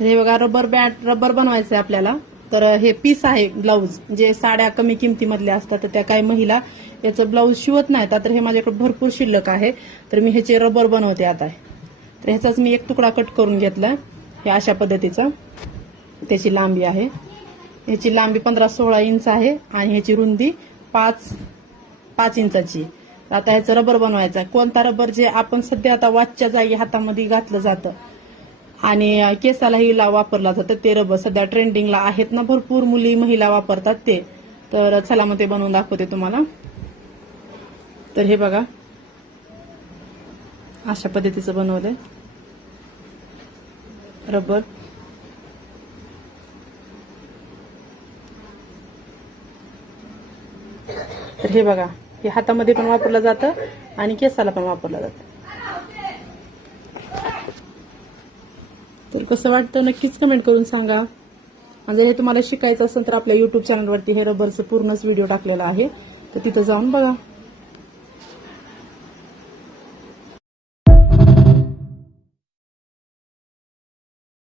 हे बघा rubber bat rubber बनवायचं आहे आपल्याला. तर हे पीस आहे ब्लाऊज जे साड्या कमी किमतीमधल्या असतात तर त्या काही महिला याचं ब्लाऊज शिवत नाहीत तर हे माझ्याकडे भरपूर शिल्लक आहे. तर मी ह्याचे रबर बनवते आता. तर ह्याचाच मी एक तुकडा कट करून घेतला हे अशा पद्धतीचा. त्याची लांबी आहे. ह्याची लांबी पंधरा सोळा इंच आहे आणि ह्याची रुंदी पाच पाच इंचाची. आता ह्याचं रबर बनवायचं आहे कोणता रबर जे आपण सध्या आता वाचच्या जागी हातामध्ये घातलं जातं आणि केसालाही लाव वापरला जातं. ते रबर सध्या ट्रेंडिंगला आहेत ना. भरपूर मुली महिला वापरतात ते. तर चला मग ते बनवून दाखवते तुम्हाला. तर हे बघा. अशा पद्धतीचं बनवलंय. रबर. तर हे बघा. हे हातामध्ये पण वापरलं जातं आणि केसाला पण वापरलं जातं. कसं वाटतं नक्कीच कमेंट करून सांगा. म्हणजे हे तुम्हाला शिकायचं असेल तर आपल्या युट्यूब चॅनलवरती हे रबरचं पूर्णच व्हिडिओ टाकलेला आहे. तर तिथं जाऊन बघा.